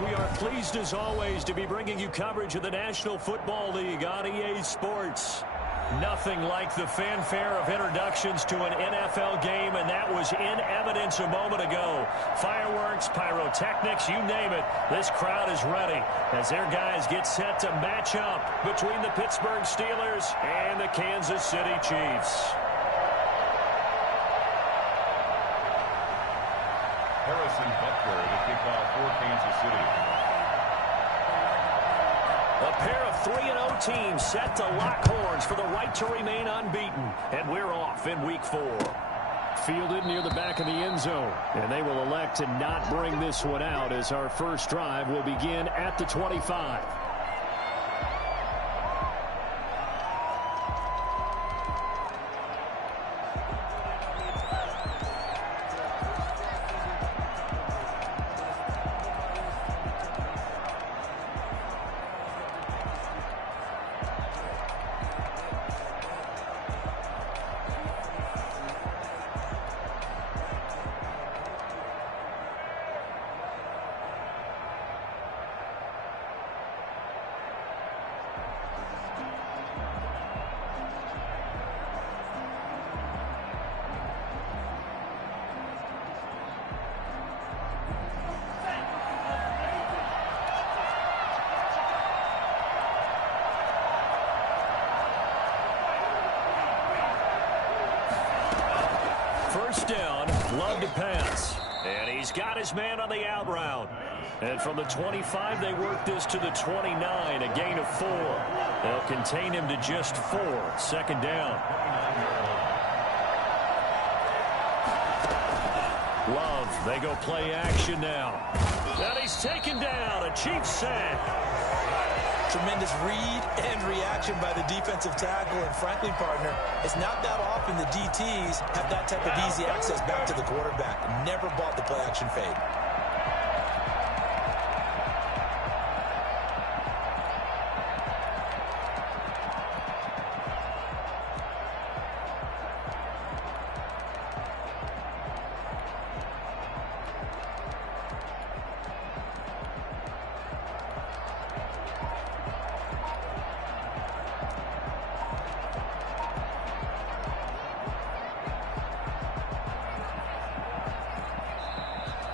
We are pleased as always to be bringing you coverage of the National Football League on EA Sports. Nothing like the fanfare of introductions to an NFL game, and that was in evidence a moment ago. Fireworks, pyrotechnics, you name it. This crowd is ready as their guys get set to match up between the Pittsburgh Steelers and the Kansas City Chiefs. Harrison Butker to kick off for Kansas City. A pair of 3-0 teams set to lock horns for the right to remain unbeaten. And we're off in Week 4. Fielded near the back of the end zone. And they will elect to not bring this one out as our first drive will begin at the 25. First down, Love to pass. And he's got his man on the out route. And from the 25, they work this to the 29, a gain of 4. They'll contain him to just 4. Second down. Love, they go play action now. And he's taken down, a Chiefs sack. Tremendous read and reaction by the defensive tackle. And frankly, partner, it's not that often the DTs have that type of easy access back to the quarterback. Never bought the play action fade.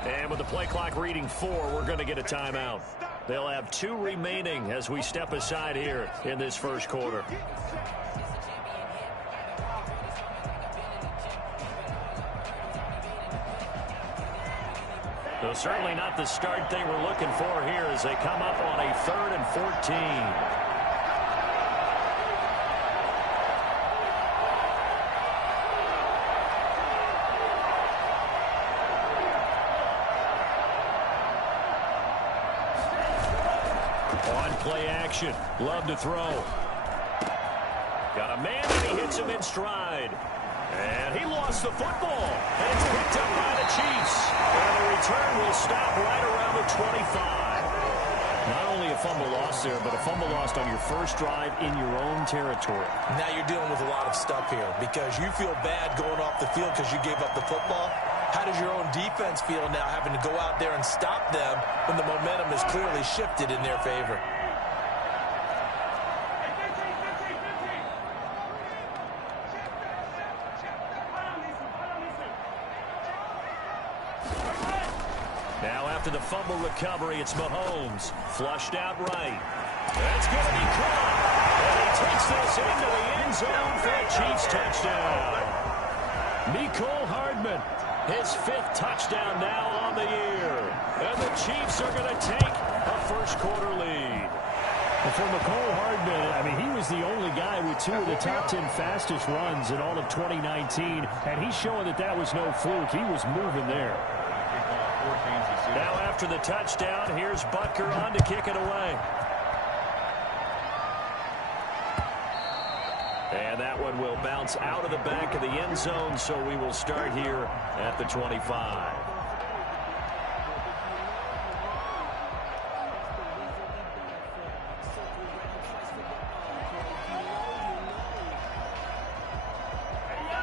And with the play clock reading 4, we're going to get a timeout. They'll have 2 remaining as we step aside here in this first quarter. So certainly not the start they were looking for here as they come up on a 3rd and 14. Play action. Love to throw. Got a man and he hits him in stride. And he lost the football. And it's picked up by the Chiefs. And the return will stop right around the 25. Not only a fumble loss there, but a fumble lost on your first drive in your own territory. Now you're dealing with a lot of stuff here because you feel bad going off the field because you gave up the football. How does your own defense feel now having to go out there and stop them when the momentum is clearly shifted in their favor? Now after the fumble recovery, it's Mahomes. Flushed out right. That's going to be caught. And he takes this into the end zone for a Chiefs touchdown. Mecole Hardman, his 5th touchdown now on the year. And the Chiefs are going to take a first quarter lead. And for Mecole Hardman, I mean, he was the only guy with 2 of the top 10 fastest runs in all of 2019. And he's showing that that was no fluke. He was moving there. Now after the touchdown, here's Butker on to kick it away. And that one will bounce out of the back of the end zone, so we will start here at the 25.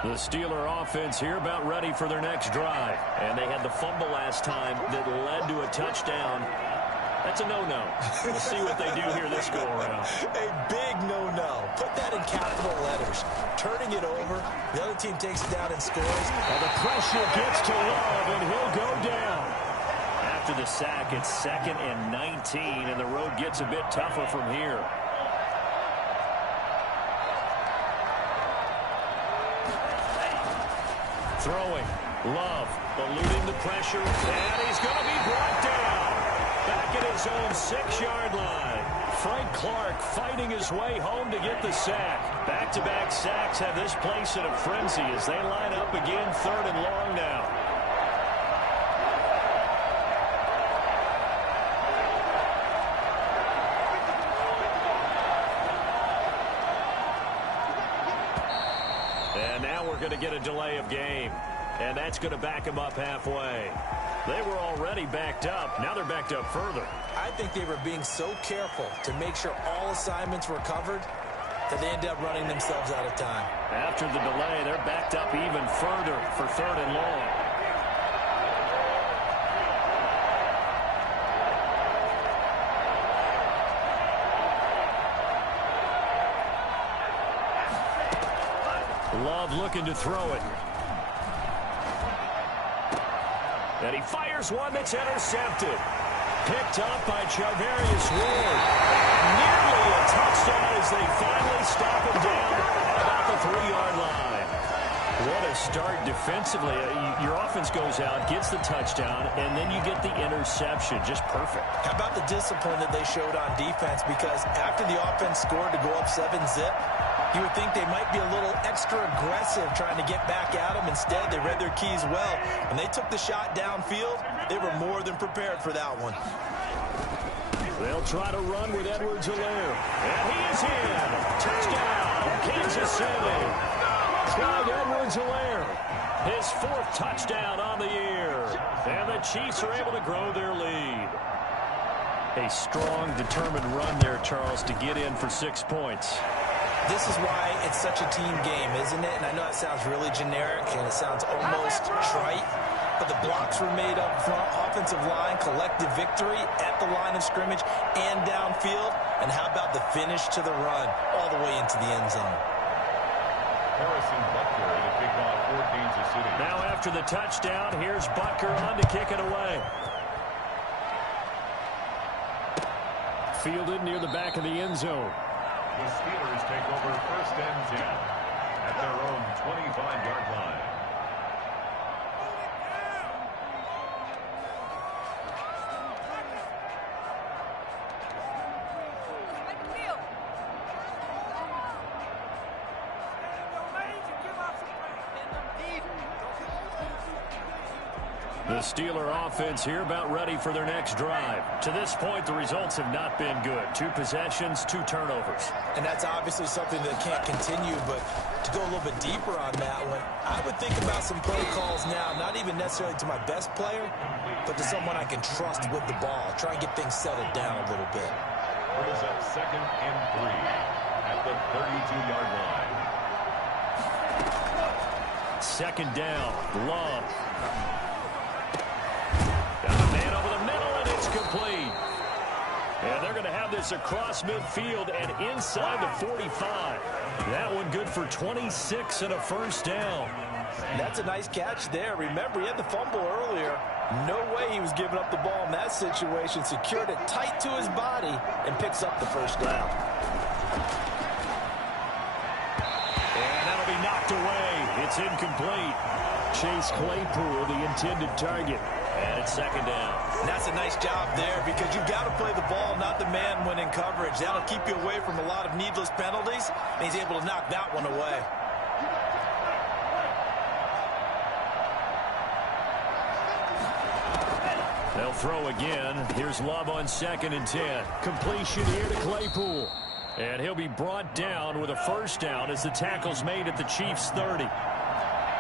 The Steeler offense here about ready for their next drive. And they had the fumble last time that led to a touchdown. That's a no-no. We'll see what they do here this go-around. A big no-no. Put that in capital letters. Turning it over, the other team takes it down and scores. And the pressure gets to Love, and he'll go down. After the sack, it's 2nd and 19, and the road gets a bit tougher from here. Throwing. Love eluding the pressure, and he's going to be brought down. Back at his own 6-yard line. Frank Clark fighting his way home to get the sack. Back-to-back sacks have this place in a frenzy as they line up again 3rd and long now. And now we're going to get a delay of game. And that's going to back them up halfway. They were already backed up. Now they're backed up further. I think they were being so careful to make sure all assignments were covered that they ended up running themselves out of time. After the delay, they're backed up even further for 3rd and long. Love looking to throw it. And he fires one that's intercepted. Picked up by Charvarius Ward. Nearly a touchdown as they finally stop him down at about the 3-yard line. What a start defensively. Your offense goes out, gets the touchdown, and then you get the interception. Just perfect. How about the discipline that they showed on defense? Because after the offense scored to go up 7-zip, you would think they might be a little extra aggressive trying to get back at them. Instead, they read their keys well. When they took the shot downfield, they were more than prepared for that one. They'll try to run with Edwards-Helaire. And he is in. Touchdown, Kansas City. Clyde Edwards-Helaire. His 4th touchdown on the year. And the Chiefs are able to grow their lead. A strong, determined run there, Charles, to get in for 6 points. This is why it's such a team game, isn't it? And I know it sounds really generic and it sounds almost trite, but the blocks were made up front, offensive line, collective victory at the line of scrimmage and downfield. And how about the finish to the run all the way into the end zone? Harrison Butker to kick off for Kansas City. Now after the touchdown, here's Butker on to kick it away. Fielded near the back of the end zone. The Steelers take over 1st and 10 at their own 25-yard line. The Steeler offense here about ready for their next drive. To this point, the results have not been good. 2 possessions, 2 turnovers. And that's obviously something that can't continue, but to go a little bit deeper on that one, I would think about some play calls now, not even necessarily to my best player, but to someone I can trust with the ball. Try and get things settled down a little bit. Brings up 2nd and 3 at the 32-yard line. 2nd down, Love. Got a man over the middle, and it's complete. And they're going to have this across midfield and inside the 45. That one good for 26 and a 1st down. That's a nice catch there. Remember, he had the fumble earlier. No way he was giving up the ball in that situation. Secured it tight to his body and picks up the 1st down. And that'll be knocked away. It's incomplete. Chase Claypool, the intended target. And it's 2nd down. And that's a nice job there because you've got to play the ball, not the man when in coverage. That'll keep you away from a lot of needless penalties, and he's able to knock that one away. They'll throw again. Here's Love on 2nd and 10. Completion here to Claypool. And he'll be brought down with a 1st down as the tackle's made at the Chiefs' 30.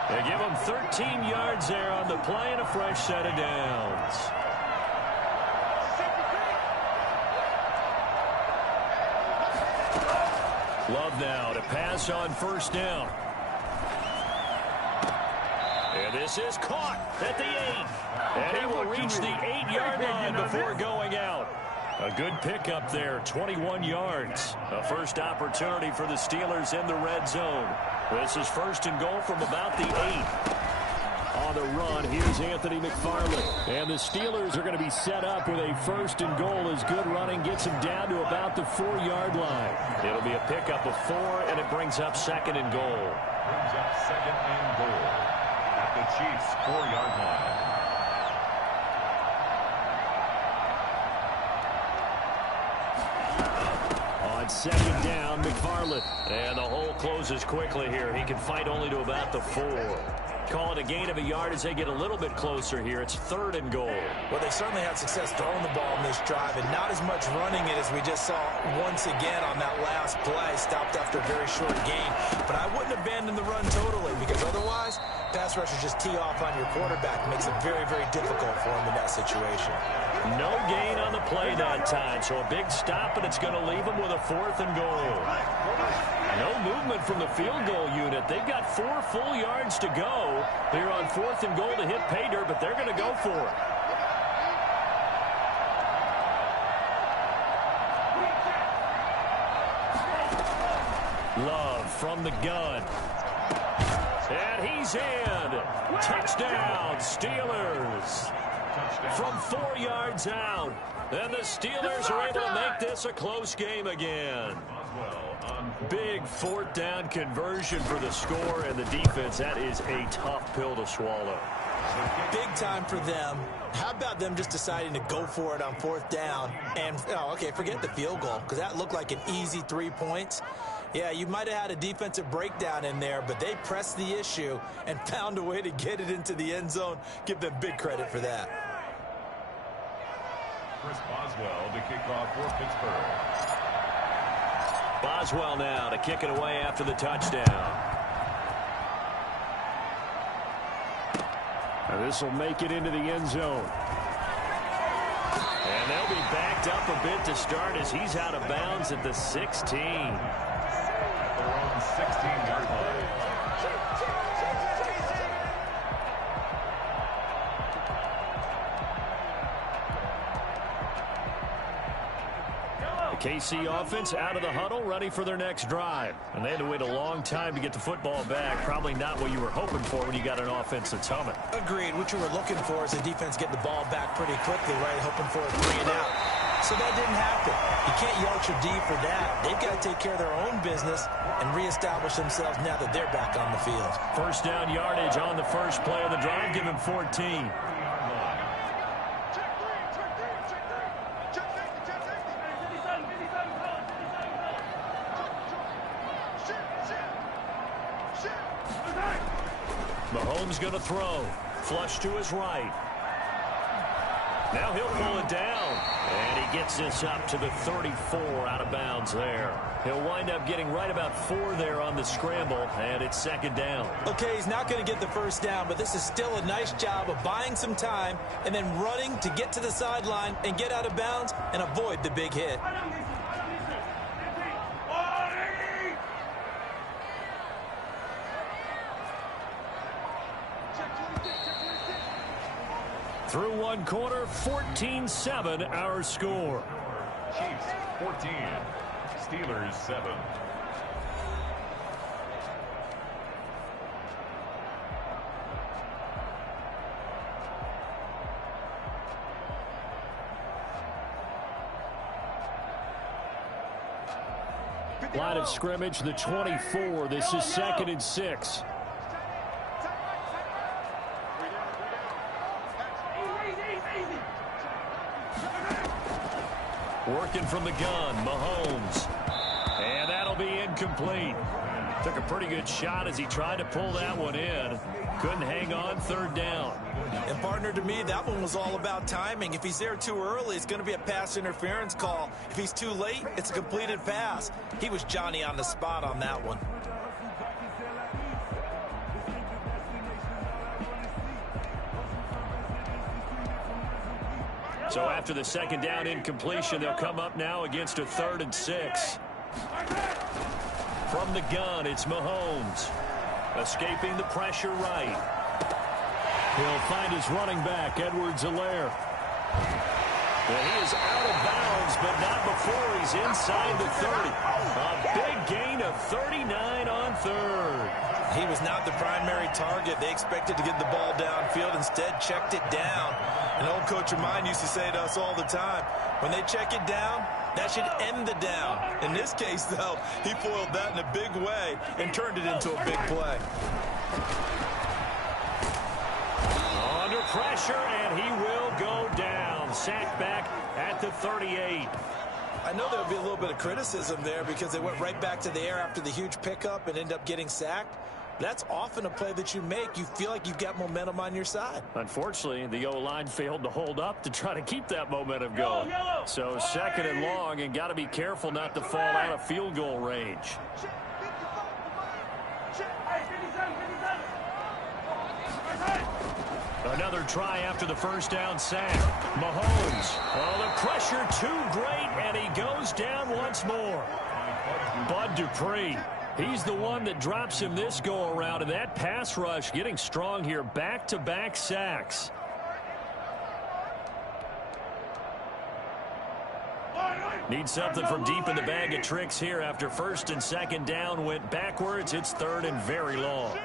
They give him 13 yards there on the play and a fresh set of downs. Love now to pass on 1st down. And this is caught at the 8. And he will reach the 8-yard line before going out. A good pickup there, 21 yards. A first opportunity for the Steelers in the red zone. This is first and goal from about the 8. On the run, here's Anthony McFarland. And the Steelers are going to be set up with a first and goal as good running gets them down to about the 4-yard line. It'll be a pickup of 4, and it brings up second and goal. Brings up second and goal at the Chiefs' 4-yard line. On second down, McFarland. And the hole closes quickly here. He can fight only to about the 4. Call it a gain of a yard as they get a little bit closer here. It's third and goal. Well, they certainly had success throwing the ball in this drive, and not as much running it as we just saw once again on that last play. Stopped after a very short gain. But I wouldn't abandon the run totally, because otherwise, pass rushers just tee off on your quarterback. It makes it very, very difficult for him in that situation. No gain on the play that time, so a big stop, and it's going to leave him with a fourth and goal. No movement from the field goal unit. They've got 4 full yards to go here on fourth and goal to hit pay dirt, but they're going to go for it. Love from the gun. And he's in. Touchdown, Steelers. From 4 yards out. And the Steelers are able to make this a close game again. Big fourth down conversion for the score, and the defense, that is a tough pill to swallow. Big time for them. How about them just deciding to go for it on fourth down? And, okay, forget the field goal, because that looked like an easy 3 points. Yeah, you might have had a defensive breakdown in there, but they pressed the issue and found a way to get it into the end zone. Give them big credit for that. Chris Boswell to kick off for Pittsburgh. Boswell now to kick it away after the touchdown. And this will make it into the end zone. And they'll be backed up a bit to start as he's out of bounds at the 16. At their own 16-yard line. KC offense out of the huddle, ready for their next drive. And they had to wait a long time to get the football back. Probably not what you were hoping for when you got an offense that's humming. Agreed. What you were looking for is the defense getting the ball back pretty quickly, right? Hoping for a 3 and out. So that didn't happen. You can't yell at your D for that. They've got to take care of their own business and reestablish themselves now that they're back on the field. First down yardage on the first play of the drive. Give him 14. Mahomes going to throw. Flush to his right. Now he'll pull it down. And he gets this up to the 34 out of bounds there. He'll wind up getting right about 4 there on the scramble, and it's second down. Okay, he's not going to get the first down, but this is still a nice job of buying some time and then running to get to the sideline and get out of bounds and avoid the big hit. Through one quarter, 14-7 our score. Chiefs 14, Steelers 7. Line of scrimmage, the 24. This is second and 6. Working from the gun, Mahomes. And that'll be incomplete. Took a pretty good shot as he tried to pull that one in. Couldn't hang on, third down. And partner, to me, that one was all about timing. If he's there too early, it's going to be a pass interference call. If he's too late, it's a completed pass. He was Johnny on the spot on that one. So after the second down incompletion, they'll come up now against a 3rd and 6. From the gun, it's Mahomes. Escaping the pressure right. He'll find his running back, Edwards-Helaire. And he is out of bounds, but not before he's inside the 30. A big gain of 39 on third. He was not the primary target. They expected to get the ball downfield. Instead, checked it down. An old coach of mine used to say to us all the time, when they check it down, that should end the down. In this case, though, he foiled that in a big way and turned it into a big play. Under pressure, and he will go down. Sacked back at the 38. I know there would be a little bit of criticism there because they went right back to the air after the huge pickup and ended up getting sacked. That's often a play that you make. You feel like you've got momentum on your side. Unfortunately, the O-line failed to hold up to try to keep that momentum going. So second and long, and got to be careful not to fall out of field goal range. Another try after the first down sack. Mahomes. Oh, the pressure too great, and he goes down once more. Bud Dupree. He's the one that drops him this go-around, and that pass rush getting strong here. Back-to-back sacks. Need something from deep in the bag of tricks here after first and second down went backwards. It's third and very long.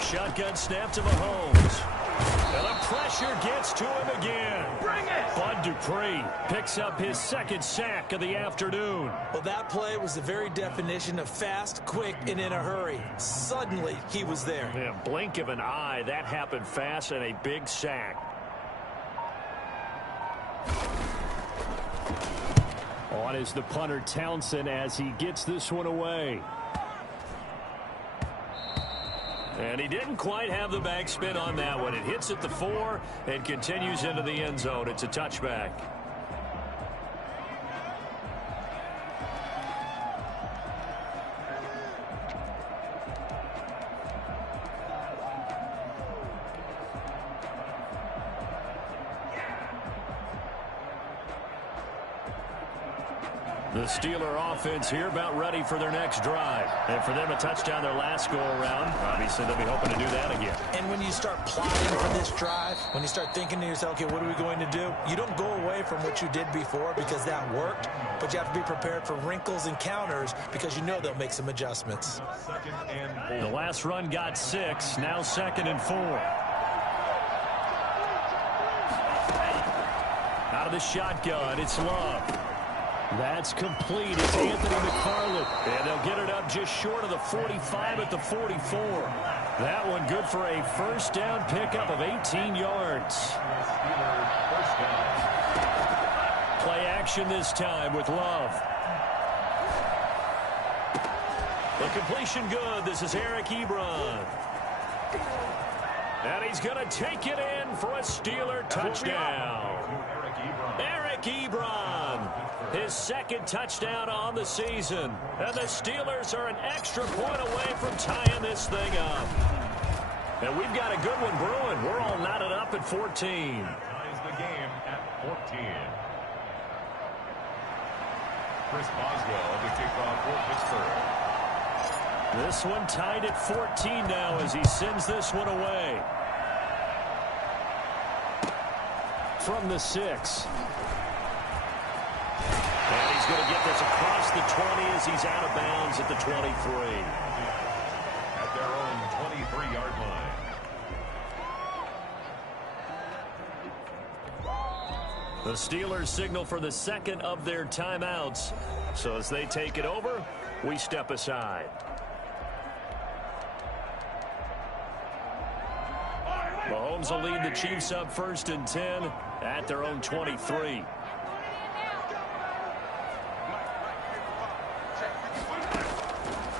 Shotgun snap to Mahomes. And the pressure gets to him again. Bud Dupree picks up his second sack of the afternoon. Well, that play was the very definition of fast, quick, and in a hurry. Suddenly, he was there. Yeah, blink of an eye, that happened fast, and a big sack. On is the punter Townsend as he gets this one away. And he didn't quite have the backspin on that one. It hits at the 4 and continues into the end zone. It's a touchback. The Steeler offense here about ready for their next drive. And for them, a touchdown their last go-around. Obviously, they'll be hoping to do that again. And when you start plotting for this drive, when you start thinking to yourself, okay, what are we going to do? You don't go away from what you did before because that worked, but you have to be prepared for wrinkles and counters because you know they'll make some adjustments. The last run got 6, now 2nd and 4. Out of the shotgun, it's Love. That's complete. It's Anthony McFarland. And they'll get it up just short of the 45 at the 44. That one good for a first down pickup of 18 yards. Play action this time with Love. The completion good. This is Eric Ebron. And he's going to take it in for a Steeler touchdown. Eric Ebron. His second touchdown on the season. And the Steelers are an extra point away from tying this thing up. And we've got a good one brewing. We're all knotted up at 14. Ties the game at 14. Chris Boswell to kick off for Pittsburgh. This one tied at 14 now as he sends this one away. From the 6. And he's going to get this across the 20 as he's out of bounds at the 23. At their own 23-yard line. The Steelers signal for the second of their timeouts. So as they take it over, we step aside. Mahomes will lead the Chiefs up 1st and 10 at their own 23.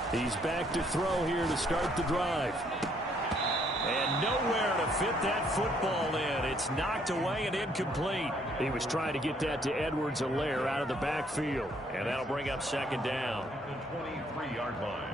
He's back to throw here to start the drive. And nowhere to fit that football in. It's knocked away and incomplete. He was trying to get that to Edwards-Helaire out of the backfield. And that'll bring up 2nd down. The 23-yard line.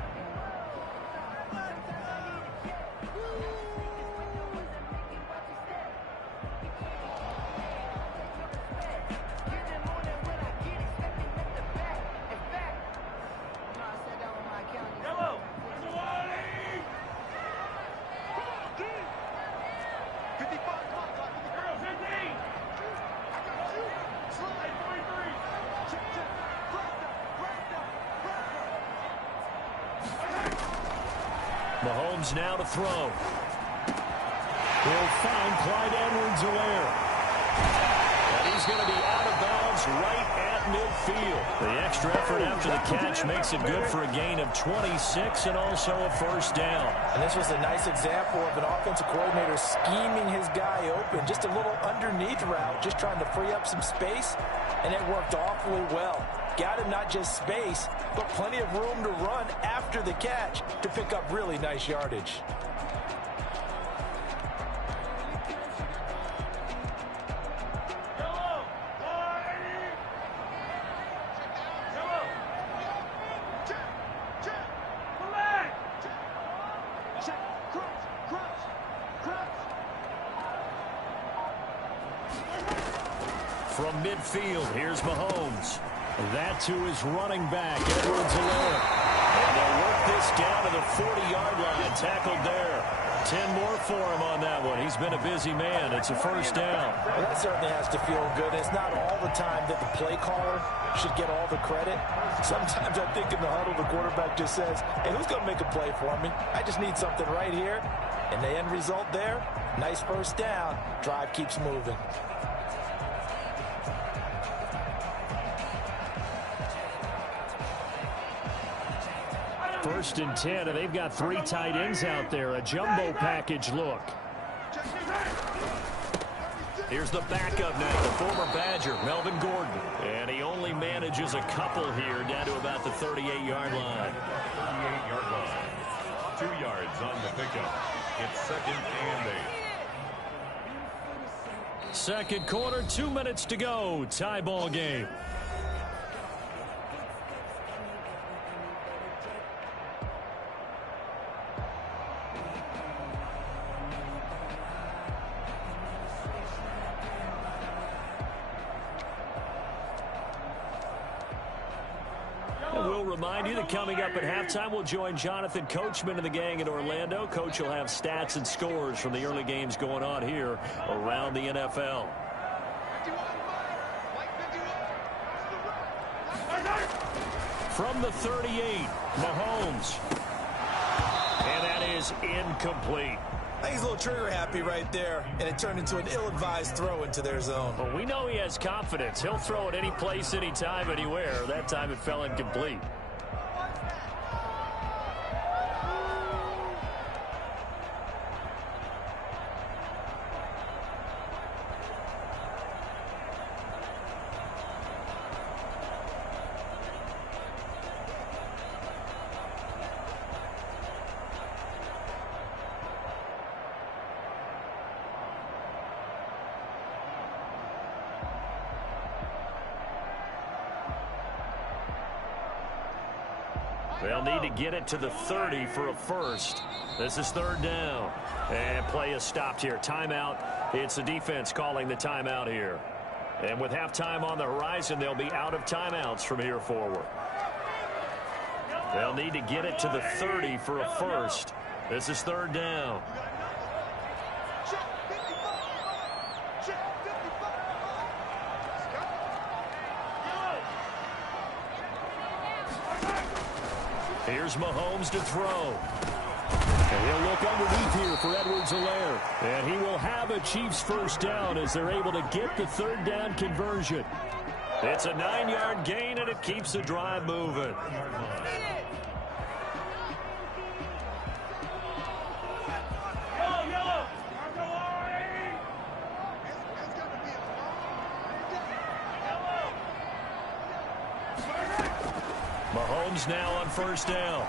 Mahomes now to throw. He'll find Clyde Edwards-Helaire. And he's going to be out of bounds right at midfield. The extra effort after the catch makes it good for a gain of 26 and also a first down. And this was a nice example of an offensive coordinator scheming his guy open. Just a little underneath route, just trying to free up some space, and it worked awfully well. Got him not just space, but plenty of room to run after the catch to pick up really nice yardage. From midfield, here's Mahomes. That to his running back, Edwards-Helaire. And they'll work this down to the 40-yard line, tackled there. 10 more for him on that one. He's been a busy man. It's a first down. Well, that certainly has to feel good. It's not all the time that the play caller should get all the credit. Sometimes I think in the huddle, the quarterback just says, hey, who's going to make a play for me? I just need something right here. And the end result there, nice first down. Drive keeps moving. First and 10, and they've got 3 tight ends out there. A jumbo package look. Here's the backup now, the former Badger, Melvin Gordon. And he only manages a couple here down to about the 38-yard line. 38-yard line. 2 yards on the pickup. It's second and 8. Second quarter, 2 minutes to go. Tie ball game. Remind you that coming up at halftime, we'll join Jonathan Coachman and the gang in Orlando. Coach will have stats and scores from the early games going on here around the NFL. From the 38, Mahomes. And that is incomplete. I think he's a little trigger happy right there, and it turned into an ill-advised throw into their zone. Well, we know he has confidence. He'll throw it any place, anytime, anywhere. That time it fell incomplete. They'll need to get it to the 30 for a first. This is third down. And play is stopped here. Timeout. It's the defense calling the timeout here. And with halftime on the horizon, they'll be out of timeouts from here forward. They'll need to get it to the 30 for a first. This is third down. Here's Mahomes to throw. And he'll look underneath here for Edwards-Helaire. And he will have a Chiefs first down as they're able to get the third down conversion. It's a 9-yard gain, and it keeps the drive moving. Mahomes now on first down.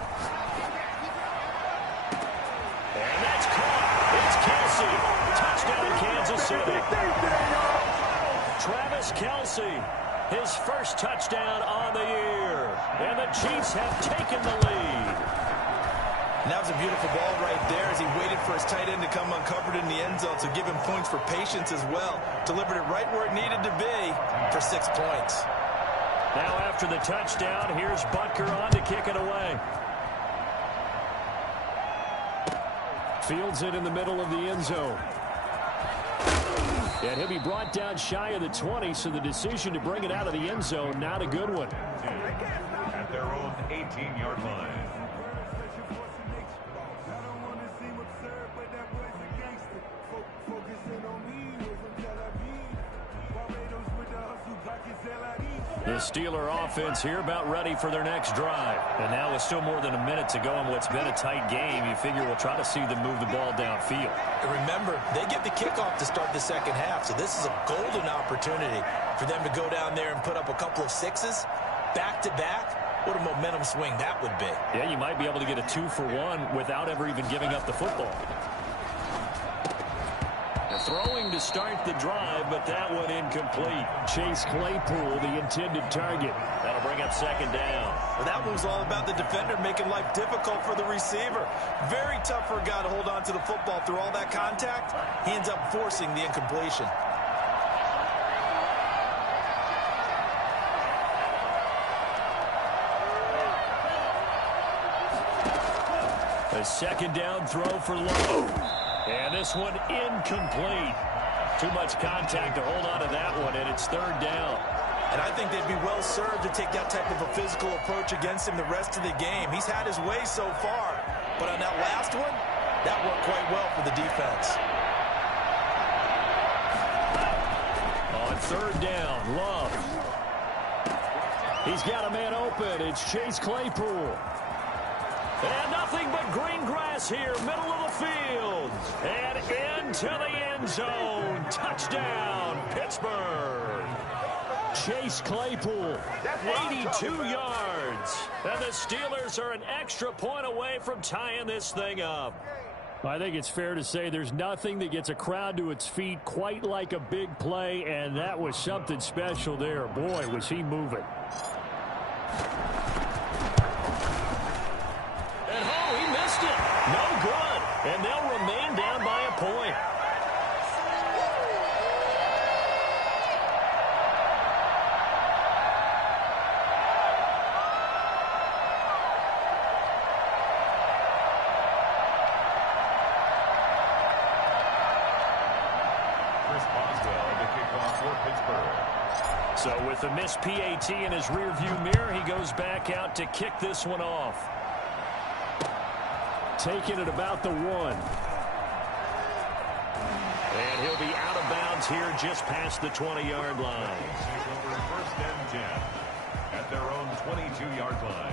And that's caught. It's Kelce. Touchdown, Kansas City. Travis Kelce, his first touchdown on the year. And the Chiefs have taken the lead. And that was a beautiful ball right there as he waited for his tight end to come uncovered in the end zone to give him points for patience as well. Delivered it right where it needed to be for 6 points. Now after the touchdown, here's Butker on to kick it away. Fields it in the middle of the end zone. And he'll be brought down shy of the 20, so the decision to bring it out of the end zone, not a good one. At their own 18-yard line. The Steeler offense here about ready for their next drive. And now with still more than a minute to go in what's been a tight game, you figure we'll try to see them move the ball downfield. And remember, they get the kickoff to start the second half, so this is a golden opportunity for them to go down there and put up a couple of sixes back-to-back. What a momentum swing that would be. Yeah, you might be able to get a 2-for-1 without ever even giving up the football. Throwing to start the drive, but that one incomplete. Chase Claypool, the intended target. That'll bring up second down. Well, that was all about the defender making life difficult for the receiver. Very tough for a guy to hold on to the football through all that contact. He ends up forcing the incompletion. A second down throw for Lowe. And this one incomplete. Too much contact to hold on to that one, and it's third down. And I think they'd be well served to take that type of a physical approach against him the rest of the game. He's had his way so far. But on that last one, that worked quite well for the defense. On third down, Love. He's got a man open. It's Chase Claypool. And nothing but green grass here, middle of the field. And into the end zone. Touchdown, Pittsburgh. Chase Claypool. 82 yards. And the Steelers are an extra point away from tying this thing up. I think it's fair to say there's nothing that gets a crowd to its feet quite like a big play, and that was something special there. Boy, was he moving. No good. And they'll remain down by a point. Chris Boswell, the kickoff for Pittsburgh. So with the missed PAT in his rearview mirror, he goes back out to kick this one off. Taking it about the 1. And he'll be out of bounds here just past the 20-yard line. Take over first and 10 at their own 22-yard line.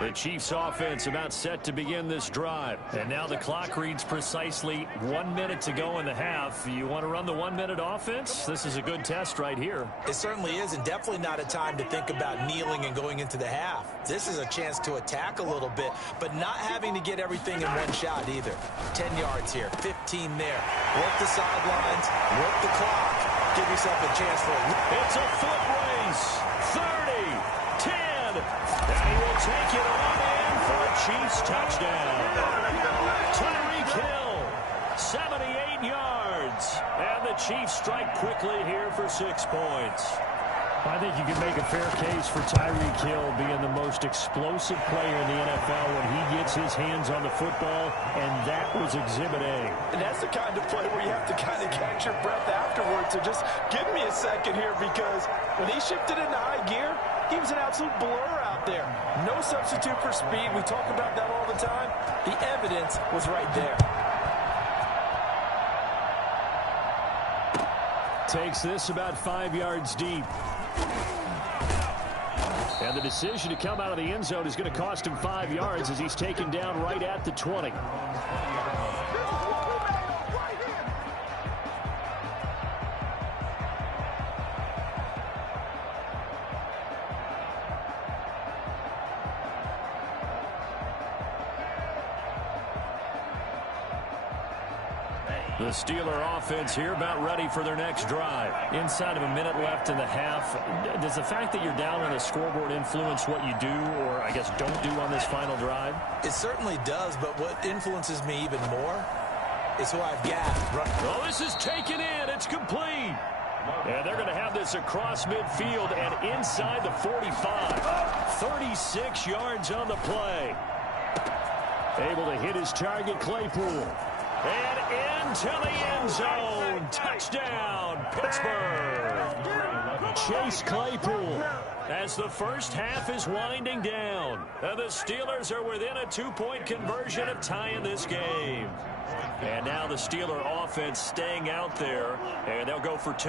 The Chiefs offense about set to begin this drive. And now the clock reads precisely 1 minute to go in the half. You want to run the 1 minute offense? This is a good test right here. It certainly is, and definitely not a time to think about kneeling and going into the half. This is a chance to attack a little bit, but not having to get everything in one shot either. 10 yards here, 15 there. Work the sidelines, work the clock. Give yourself a chance for a... It's a foot race. 30, 10, and he will take it on in for a Chiefs touchdown. Tyreek Hill, 78 yards. And the Chiefs strike quickly here for 6 points. I think you can make a fair case for Tyreek Hill being the most explosive player in the NFL when he gets his hands on the football, and that was Exhibit A. And that's the kind of play where you have to kind of catch your breath afterwards. So just give me a second here, because when he shifted into high gear, he was an absolute blur out there. No substitute for speed. We talk about that all the time. The evidence was right there. Takes this about 5 yards deep. And the decision to come out of the end zone is going to cost him 5 yards as he's taken down right at the 20. The Steeler offense here about ready for their next drive. Inside of a minute left in the half, does the fact that you're down on the scoreboard influence what you do, or I guess don't do on this final drive? It certainly does, but what influences me even more is who I've got. Oh, this is taken in. It's complete. And they're going to have this across midfield and inside the 45. 36 yards on the play. Able to hit his target, Claypool. And into the end zone. Touchdown, Pittsburgh. Chase Claypool. As the first half is winding down, the Steelers are within a 2-point conversion of tying this game. And now the Steeler offense staying out there, and they'll go for 2.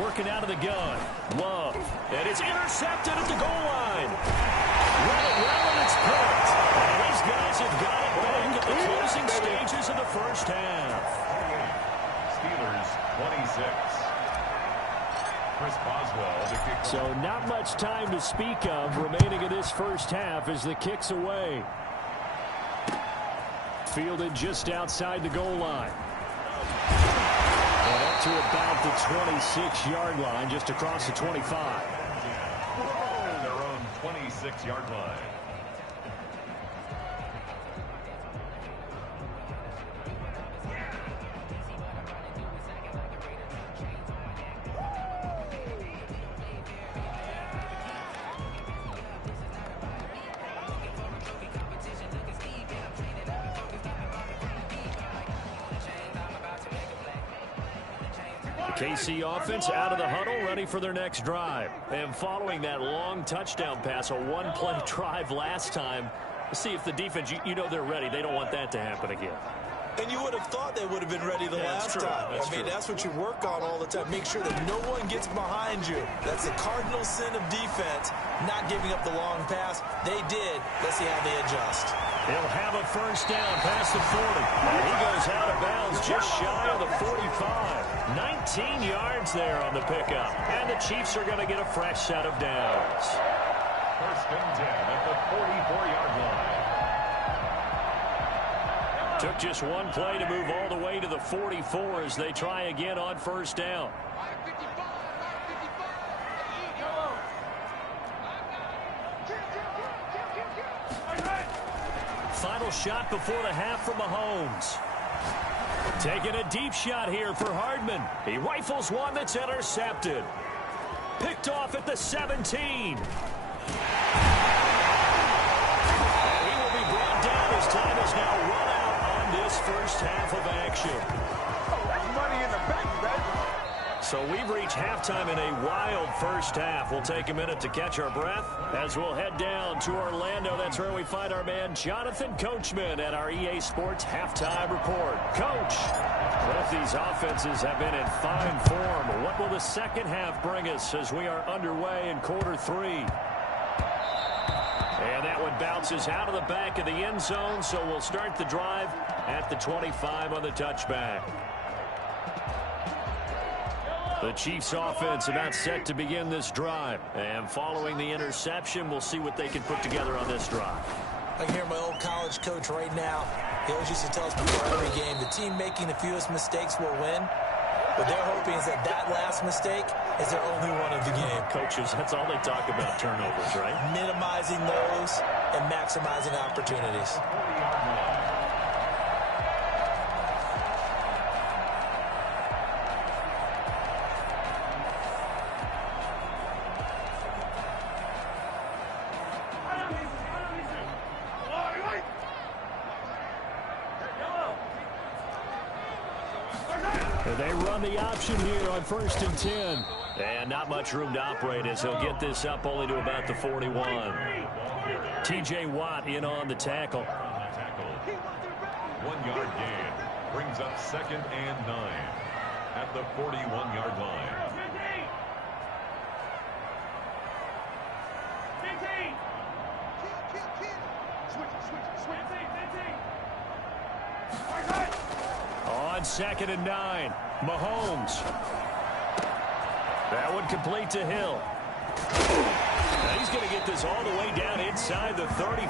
Working out of the gun. Love. And it's intercepted at the goal line. Run it well, and it's picked. And these guys have got it back at the closing stages of the first half. Steelers 26. Chris Boswell, the kick. So not much time to speak of remaining in this first half as the kick's away. Fielded just outside the goal line. And up to about the 26-yard line, just across the 25. Their own 26-yard line. KC offense out of the huddle, ready for their next drive. And following that long touchdown pass, a one-play drive last time, see if the defense, you know they're ready. They don't want that to happen again. And you would have thought they would have been ready the last time. I mean, that's what you work on all the time. Make sure that no one gets behind you. That's the cardinal sin of defense, not giving up the long pass. They did. Let's see how they adjust. He'll have a first down past the 40. And he goes out of bounds just shy of the 45. 19 yards there on the pickup. And the Chiefs are going to get a fresh set of downs. First and 10 at the 44-yard line. Took just one play to move all the way to the 44 as they try again on first down. Final shot before the half from Mahomes. Taking a deep shot here for Hardman. He rifles one that's intercepted. Picked off at the 17. And he will be brought down as time is now run out on this first half of action. That's money in the bank, baby. So we've reached halftime in a wild first half. We'll take a minute to catch our breath as we'll head down to Orlando. That's where we find our man Jonathan Coachman at our EA Sports Halftime Report. Coach, both these offenses have been in fine form. What will the second half bring us as we are underway in quarter 3? And that one bounces out of the back of the end zone, so we'll start the drive at the 25 on the touchback. The Chiefs offense about set to begin this drive. And following the interception, we'll see what they can put together on this drive. I can hear my old college coach right now. He always used to tell us before every game, the team making the fewest mistakes will win. What they're hoping is that that last mistake is their only one of the game. Coaches, that's all they talk about, turnovers, right? Minimizing those and maximizing opportunities. They run the option here on 1st and 10. And not much room to operate as he'll get this up only to about the 41. T.J. Watt in on the tackle. 1 yard gain brings up 2nd and 9 at the 41-yard line. On 2nd and 9, Mahomes. That one complete to Hill. Now he's going to get this all the way down inside the 35.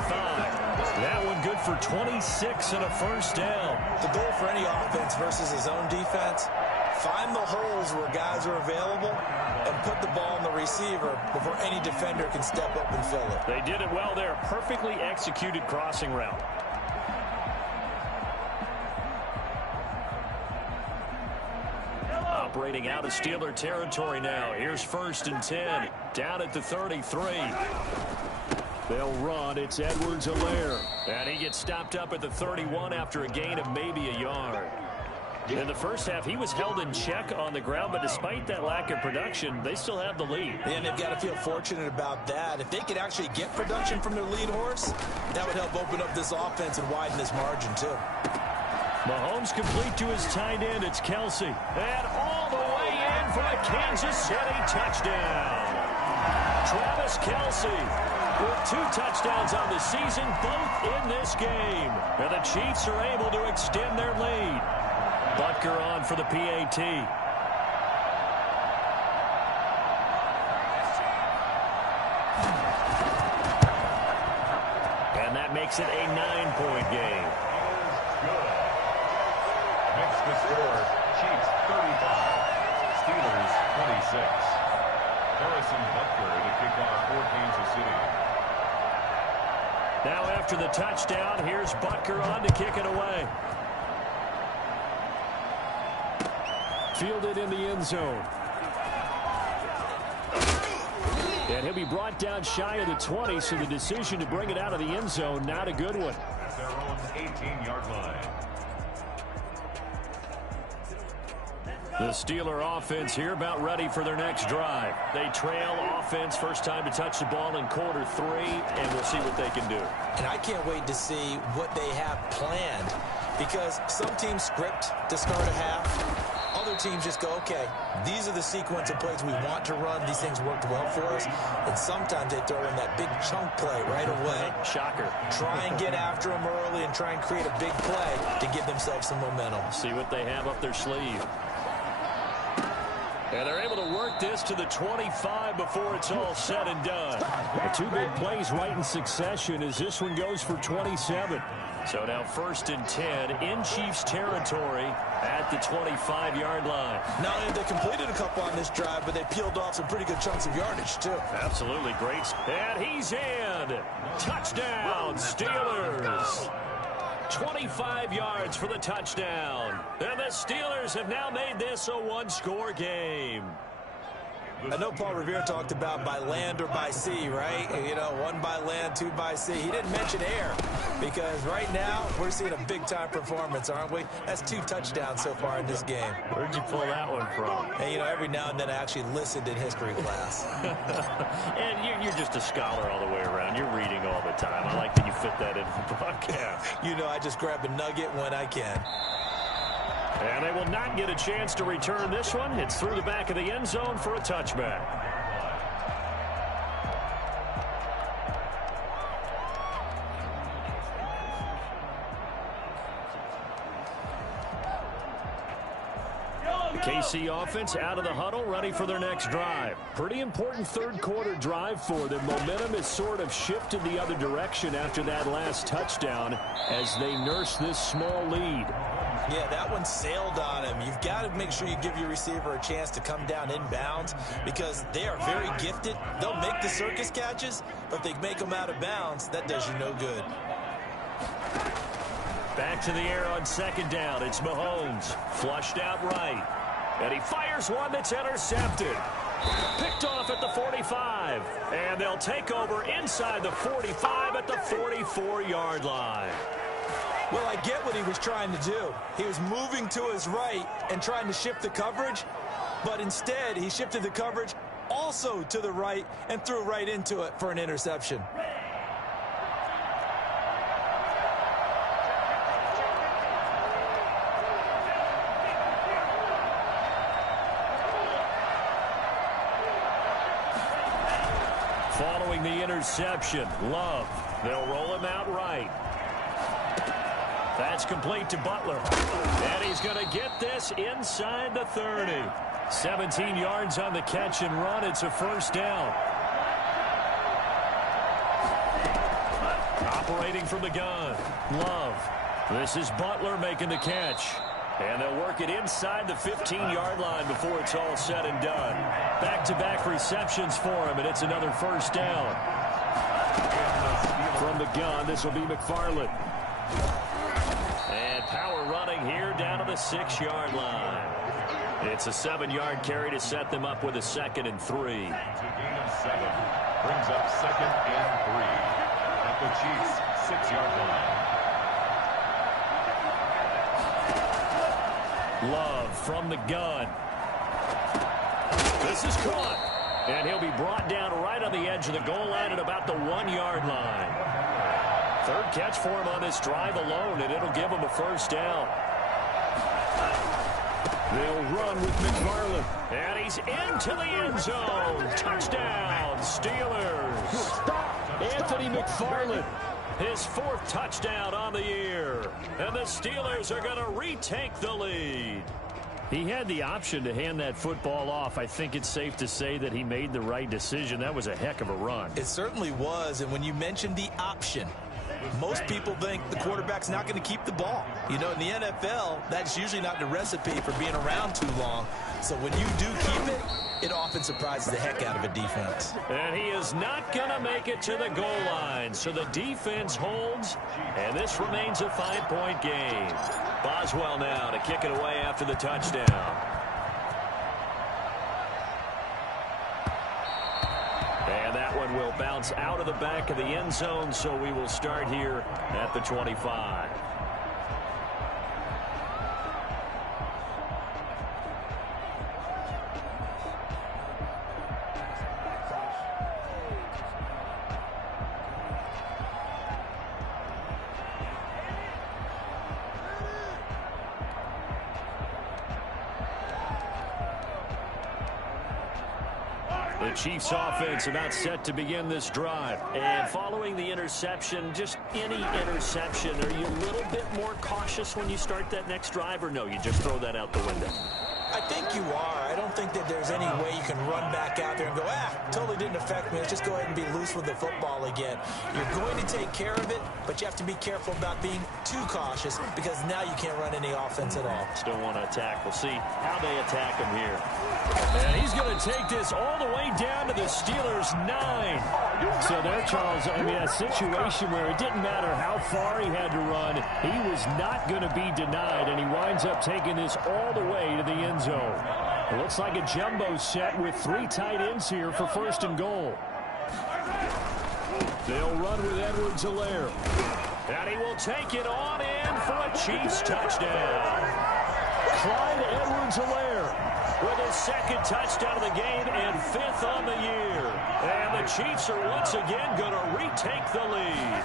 That one good for 26 and a first down. The goal for any offense versus his own defense, find the holes where guys are available and put the ball on the receiver before any defender can step up and fill it. They did it well there. Perfectly executed crossing route. Operating out of Steeler territory now. Here's 1st and 10. Down at the 33. They'll run. It's Edwards-Helaire. And he gets stopped up at the 31 after a gain of maybe a yard. In the first half, he was held in check on the ground, but despite that lack of production, they still have the lead. And they've got to feel fortunate about that. If they could actually get production from their lead horse, that would help open up this offense and widen this margin, too. Mahomes complete to his tight end. It's Kelsey. And all the way in for a Kansas City touchdown. Travis Kelsey with 2 touchdowns on the season, both in this game. And the Chiefs are able to extend their lead. Butker on for the PAT. And that makes it a 9-point game. Good. Makes the score Chiefs 35, Steelers 26. Harrison Butker to kick off for Kansas City. Now after the touchdown, here's Butker on to kick it away. Fielded in the end zone. And he'll be brought down shy of the 20, so the decision to bring it out of the end zone, not a good one. At their own 18-yard line. The Steeler offense here about ready for their next drive. They trail offense, first time to touch the ball in quarter 3, and we'll see what they can do. And I can't wait to see what they have planned, because some teams script to start a half. Other teams just go, okay, these are the sequence of plays we want to run. These things worked well for us. And sometimes they throw in that big chunk play right away. Shocker. Try and get after them early and try and create a big play to give themselves some momentum. See what they have up their sleeve. And they're able to work this to the 25 before it's all said and done. The 2 big plays right in succession as this one goes for 27. So now 1st and 10 in Chiefs territory at the 25-yard line. Not only have they completed a couple on this drive, but they peeled off some pretty good chunks of yardage, too. Absolutely great. And he's in. Touchdown, Steelers. 25 yards for the touchdown. And the Steelers have now made this a 1-score game. I know Paul Revere talked about by land or by sea, right? You know, 1 by land, 2 by sea. He didn't mention air because right now we're seeing a big-time performance, aren't we? That's 2 touchdowns so far in this game. Where'd you pull that one from? And, you know, every now and then I actually listened in history class. And you're just a scholar all the way around. You're reading all the time. I like that you fit that into the broadcast. You know, I just grab a nugget when I can. And they will not get a chance to return this one. It's through the back of the end zone for a touchback. The KC offense out of the huddle, ready for their next drive. Pretty important 3rd quarter drive for them. Momentum has sort of shifted the other direction after that last touchdown as they nurse this small lead. Yeah, that one sailed on him. You've got to make sure you give your receiver a chance to come down inbounds because they are very gifted. They'll make the circus catches, but if they make them out of bounds, that does you no good. Back to the air on 2nd down. It's Mahomes. Flushed out right. And he fires one that's intercepted. Picked off at the 45. And they'll take over inside the 45 at the 44-yard line. Well, I get what he was trying to do. He was moving to his right and trying to shift the coverage, but instead he shifted the coverage also to the right and threw right into it for an interception. Following the interception, Love. They'll roll him out right. That's complete to Butler. And he's going to get this inside the 30. 17 yards on the catch and run. It's a 1st down. Operating from the gun. Love. This is Butler making the catch. And they'll work it inside the 15-yard line before it's all said and done. Back-to-back receptions for him, and it's another 1st down. From the gun, this will be McFarland. And power running here down to the 6-yard line. It's a 7-yard carry to set them up with a 2nd and 3. To gain of 7. Brings up 2nd and 3. At the Chiefs' 6-yard line. Love from the gun. This is caught. And he'll be brought down right on the edge of the goal line at about the 1-yard line. 3rd catch for him on this drive alone, and it'll give him a 1st down. They'll run with McFarland. And he's into the end zone. Touchdown, Steelers. Anthony McFarland. His 4th touchdown on the year. And the Steelers are going to retake the lead. He had the option to hand that football off. I think it's safe to say that he made the right decision. That was a heck of a run. It certainly was. And when you mentioned the option, most people think the quarterback's not going to keep the ball. You know, in the NFL, that's usually not the recipe for being around too long. So when you do keep it, it often surprises the heck out of a defense. And he is not going to make it to the goal line. So the defense holds, and this remains a 5-point game. Boswell now to kick it away after the touchdown. And that one will bounce out of the back of the end zone, so we will start here at the 25. The Chiefs offense about set to begin this drive. And following the interception, just any interception, are you a little bit more cautious when you start that next drive, or no, you just throw that out the window? I think you are. I don't think that there's any way you can run back out there and go, totally didn't affect me. Let's just go ahead and be loose with the football again. You're going to take care of it, but you have to be careful about being too cautious because now you can't run any offense at all. Still want to attack. We'll see how they attack him here. And he's going to take this all the way down to the Steelers' 9. So there, Charles, I mean, a situation where it didn't matter how far he had to run, he was not going to be denied, and he winds up taking this all the way to the end zone. It looks like a jumbo set with 3 tight ends here for 1st and goal. They'll run with Edwards-Helaire. And he will take it on in for a Chiefs touchdown. Clyde Edwards-Helaire with his 2nd touchdown of the game and 5th on the year. And the Chiefs are once again going to retake the lead.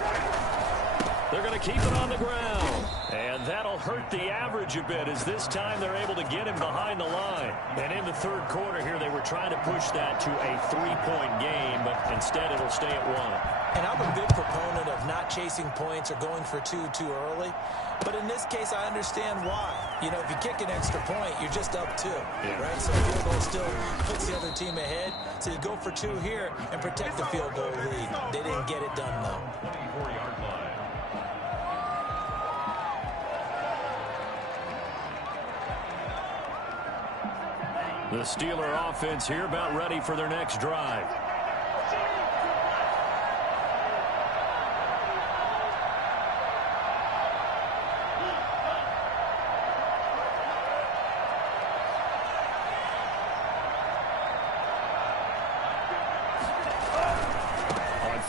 They're going to keep it on the ground. And that'll hurt the average a bit as this time they're able to get him behind the line. And in the 3rd quarter here, they were trying to push that to a 3-point game, but instead it'll stay at 1. And I'm a big proponent of not chasing points or going for 2 too early. But in this case, I understand why. You know, if you kick an extra point, you're just up 2, right? So the field goal still puts the other team ahead. So you go for 2 here and protect the field goal lead. They didn't get it done, though. 24-yard line. The Steeler offense here about ready for their next drive.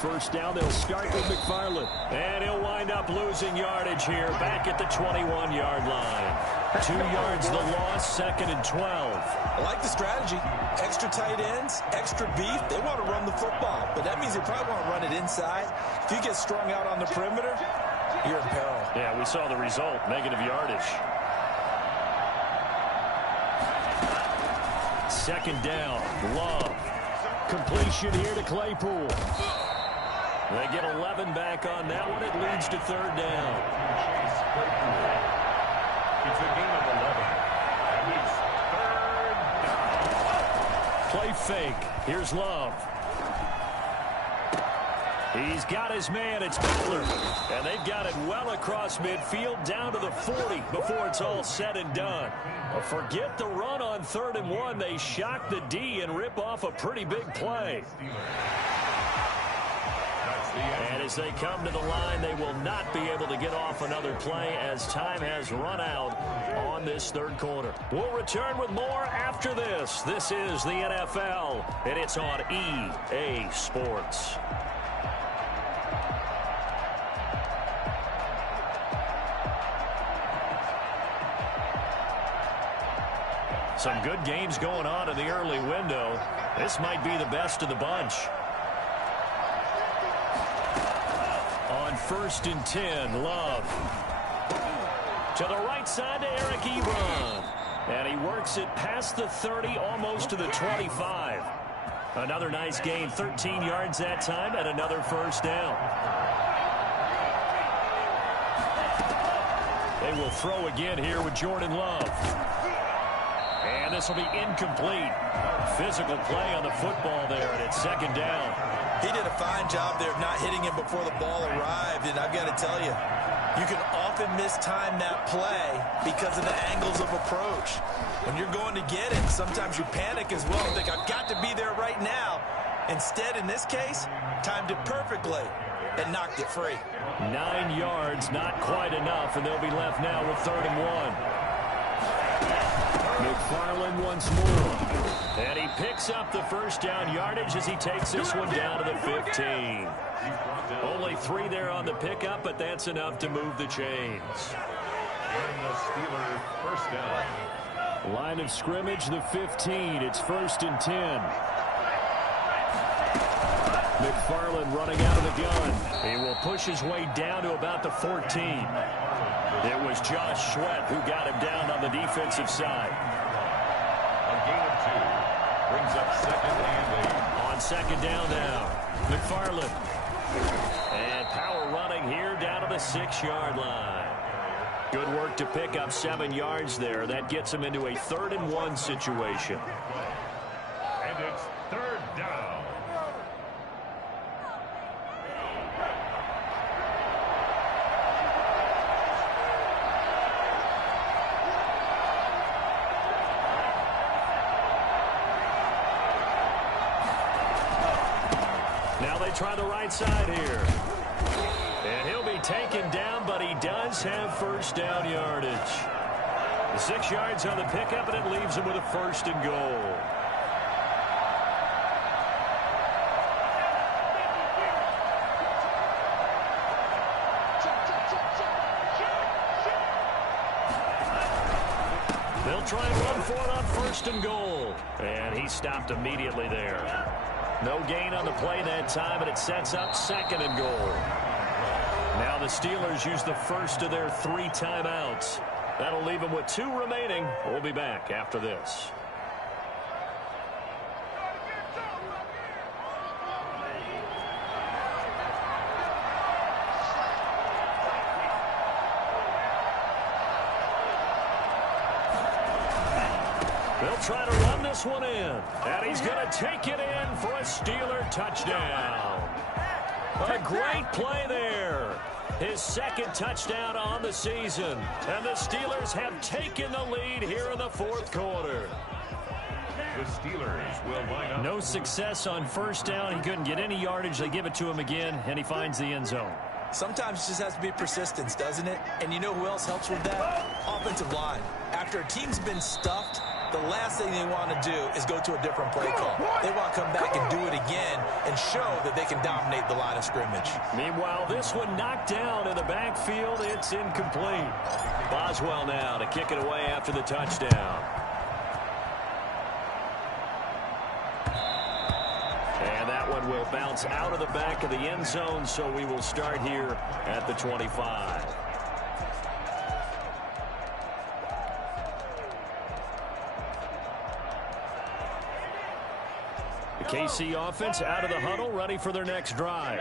First down, they'll start with McFarland. And he'll wind up losing yardage here back at the 21-yard line. 2 yards the loss, 2nd and 12. I like the strategy. Extra tight ends, extra beef. They want to run the football, but that means they probably want to run it inside. If you get strung out on the perimeter, you're in peril. Yeah, we saw the result, negative yardage. 2nd down, Love. Completion here to Claypool. They get 11 back on that one. It leads to 3rd down. It's a gain of 11. And it's 3rd down. Play fake. Here's Love. He's got his man. It's Butler. And they've got it well across midfield down to the 40 before it's all said and done. Well, forget the run on 3rd and 1. They shock the D and rip off a pretty big play. And as they come to the line, they will not be able to get off another play as time has run out on this third quarter. We'll return with more after this. This is the NFL, and it's on EA Sports. Some good games going on in the early window. This might be the best of the bunch. On 1st and 10, Love. To the right side to Eric Ebron. And he works it past the 30, almost to the 25. Another nice gain, 13 yards that time, and another first down. They will throw again here with Jordan Love. And this will be incomplete. Physical play on the football there, and it's second down. He did a fine job there of not hitting him before the ball arrived, and I've got to tell you, you can often mistime that play because of the angles of approach. When you're going to get it, sometimes you panic as well and think, I've got to be there right now. Instead, in this case, timed it perfectly and knocked it free. 9 yards, not quite enough, and they'll be left now with 3rd and 1. McFarland once more. And he picks up the first down yardage as he takes this one down to the 15. Only 3 there on the pickup, but that's enough to move the chains. And the Steelers first down. Line of scrimmage, the 15. It's 1st and 10. McFarland running out of the gun. He will push his way down to about the 14. It was Josh Sweat who got him down on the defensive side. A gain of 2. Brings up 2nd and 8. On 2nd down now, McFarland. And power running here down to the 6-yard line. Good work to pick up 7 yards there. That gets him into a 3rd and 1 situation. And it's 3rd down. Now they try the right side here. And he'll be taken down, but he does have first down yardage. 6 yards on the pickup, and it leaves him with a 1st and goal. They'll try and run for it on 1st and goal. And he stopped immediately there. No gain on the play that time, and it sets up 2nd and goal. Now the Steelers use the first of their 3 timeouts. That'll leave them with 2 remaining. We'll be back after this. They'll try to run this one in. And he's going to take it in for a Steeler touchdown. A great play there. His 2nd touchdown on the season. And the Steelers have taken the lead here in the 4th quarter. The Steelers will line up. No success on 1st down. He couldn't get any yardage. They give it to him again, and he finds the end zone. Sometimes it just has to be persistence, doesn't it? And you know who else helps with that? Offensive line. After a team's been stuffed, the last thing they want to do is go to a different play call. They want to come back and do it again and show that they can dominate the line of scrimmage. Meanwhile, this one knocked down in the backfield. It's incomplete. Boswell now to kick it away after the touchdown. And that one will bounce out of the back of the end zone, so we will start here at the 25. The KC offense out of the huddle, ready for their next drive.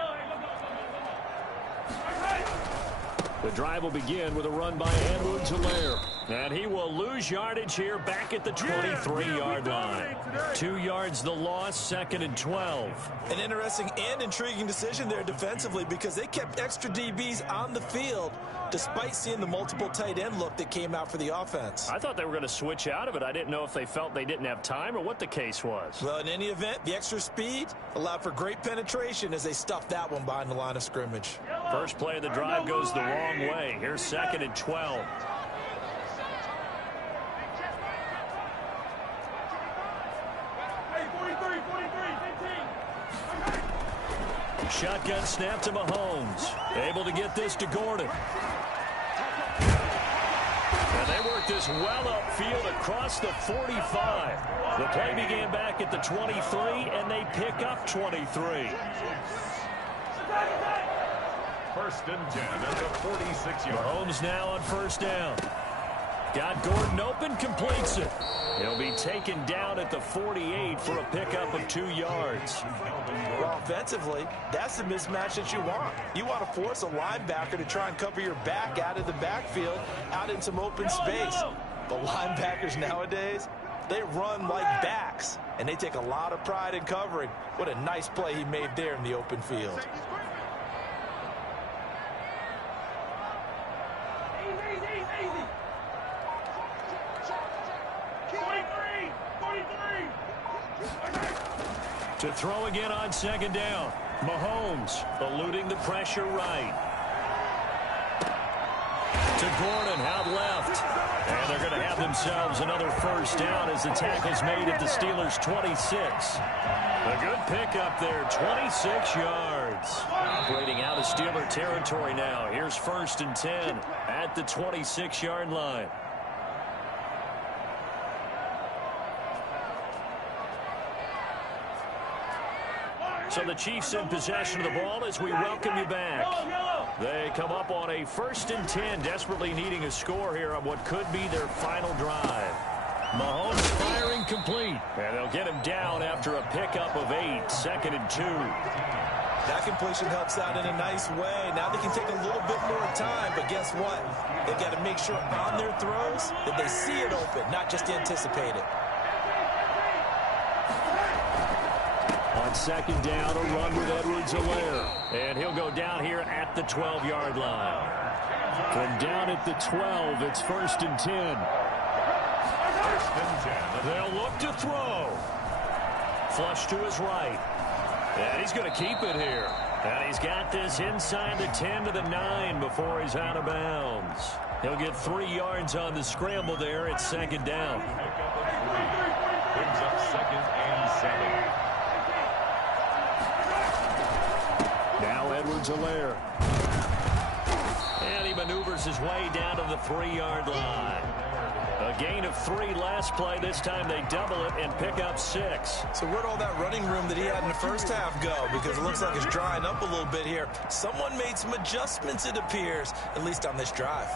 The drive will begin with a run by Edwards-Helaire. And he will lose yardage here back at the 23-yard line. 2 yards the loss, 2nd and 12. An interesting and intriguing decision there defensively because they kept extra DBs on the field despite seeing the multiple tight end look that came out for the offense. I thought they were going to switch out of it. I didn't know if they felt they didn't have time or what the case was. Well, in any event, the extra speed allowed for great penetration as they stuffed that one behind the line of scrimmage. First play of the drive goes the wrong way. Here's 2nd and 12. Shotgun snap to Mahomes. Able to get this to Gordon. And they work this well upfield across the 45. The play began back at the 23, and they pick up 23. 1st and 10 at the 46-yard. Mahomes now on 1st down. Got Gordon open, completes it. He'll be taken down at the 48 for a pickup of 2 yards. Well, offensively, that's the mismatch that you want. You want to force a linebacker to try and cover your back out of the backfield, out in some open space. The linebackers nowadays, they run like backs, and they take a lot of pride in covering. What a nice play he made there in the open field. To throw again on 2nd down. Mahomes eluding the pressure right. To Gordon out left. And they're going to have themselves another 1st down as the tackle's made at the Steelers' 26. A good pickup there, 26 yards. Operating out of Steeler territory now. Here's 1st and 10 at the 26-yard line. So the Chiefs in possession of the ball as we welcome you back. They come up on a 1st and 10, desperately needing a score here on what could be their final drive. Mahomes firing complete, and they'll get him down after a pickup of 8, 2nd and 2. That completion helps out in a nice way. Now they can take a little bit more time, but guess what? They've got to make sure on their throws that they see it open, not just anticipate it. On 2nd down, a run with Edwards-Helaire. And he'll go down here at the 12-yard line. From down at the 12, it's 1st and 10. 1st and 10. They'll look to throw. Flush to his right. And he's going to keep it here. And he's got this inside the 10 to the 9 before he's out of bounds. He'll get 3 yards on the scramble there at 2nd down. Pickup of 3. Brings up 2nd and 7. Now Edwards-Helaire. And he maneuvers his way down to the 3-yard line. A gain of 3 last play. This time they double it and pick up 6. So where'd all that running room that he had in the first half go? Because it looks like it's drying up a little bit here. Someone made some adjustments, it appears, at least on this drive.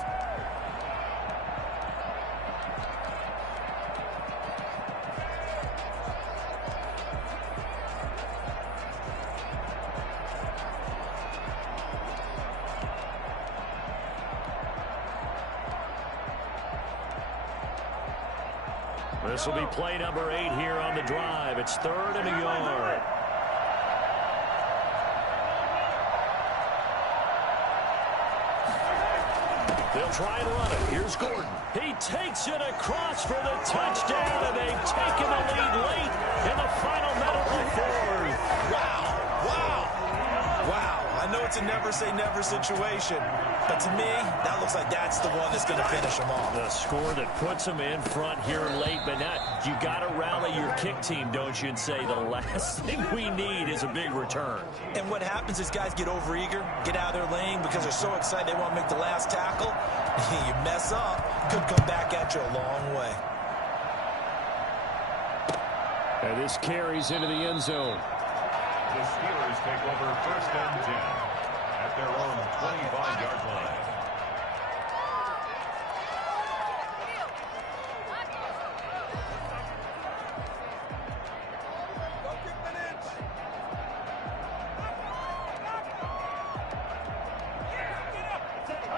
This will be play number 8 here on the drive. It's 3rd and a yard. They'll try and run it. Here's Gordon. He takes it across for the touchdown, and they've taken the lead late in the final minute of the 4th. Wow. I know it's a never-say-never situation, but to me, that looks like that's the one that's going to finish them off. The score that puts them in front here late, but not. You got to rally your kick team, don't you, and say the last thing we need is a big return. And what happens is guys get overeager, get out of their lane because they're so excited they want to make the last tackle. You mess up, could come back at you a long way. And this carries into the end zone. The Steelers take over 1st and 10 at their own 25-yard line.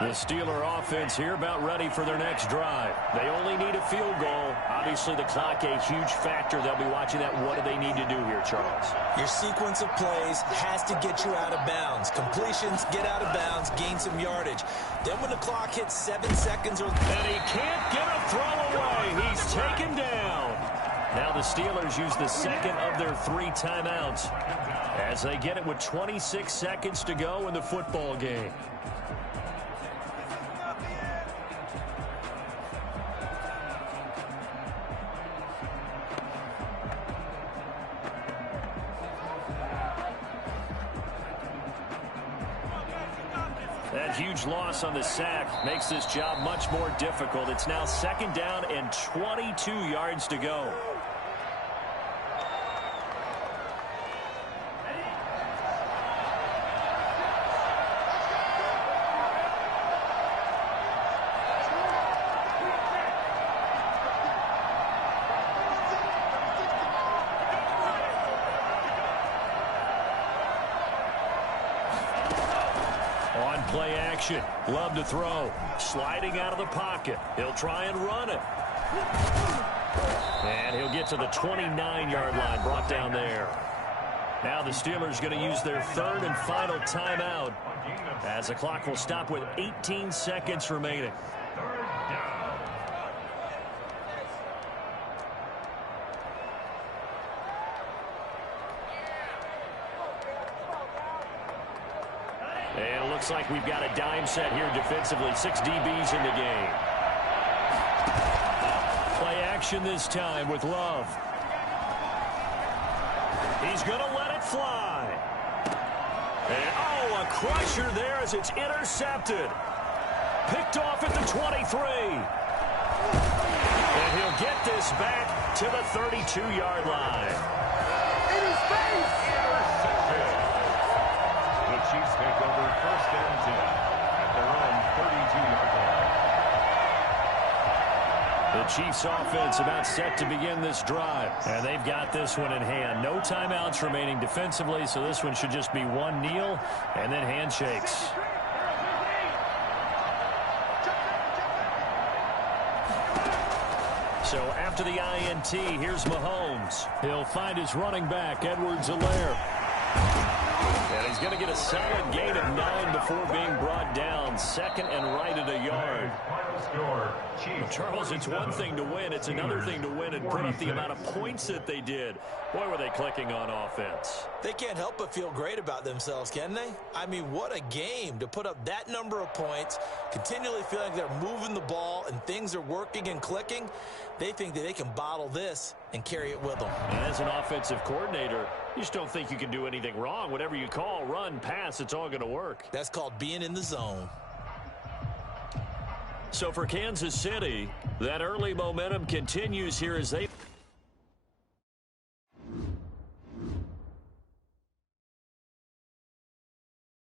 The Steeler offense here about ready for their next drive. They only need a field goal. Obviously, the clock a huge factor. They'll be watching that. What do they need to do here, Charles? Your sequence of plays has to get you out of bounds. Completions, get out of bounds, gain some yardage. Then when the clock hits 7 seconds or... And he can't get a throw away. He's taken down. Now the Steelers use the second of their 3 timeouts as they get it with 26 seconds to go in the football game. That huge loss on the sack makes this job much more difficult. It's now 2nd down and 22 yards to go. Play action. Love to throw. Sliding out of the pocket. He'll try and run it. And he'll get to the 29-yard line. Brought down there. Now the Steelers going to use their 3rd and final timeout as the clock will stop with 18 seconds remaining. And it looks like we've got a dime set here defensively. 6 DBs in the game. Play action this time with Love. He's going to let it fly. And, oh, a crusher there as it's intercepted. Picked off at the 23. And he'll get this back to the 32-yard line. In his face! The Chiefs take over 1st and 10 at their own 32-yard line. The Chiefs offense about set to begin this drive. And they've got this one in hand. No timeouts remaining defensively, so this one should just be one kneel and then handshakes. So after the INT, here's Mahomes. He'll find his running back, Edwards-Helaire. And he's going to get a solid gain of 9 before being brought down. 2nd and right at a yard. Charles, it's one thing to win. It's another thing to win and put up the amount of points that they did. Boy, were they clicking on offense. They can't help but feel great about themselves, can they? I mean, what a game to put up that number of points, continually feeling they're moving the ball and things are working and clicking. They think that they can bottle this and carry it with them. And as an offensive coordinator, you just don't think you can do anything wrong. Whatever you call, run, pass, it's all going to work. That's called being in the zone. So for Kansas City, that early momentum continues here as they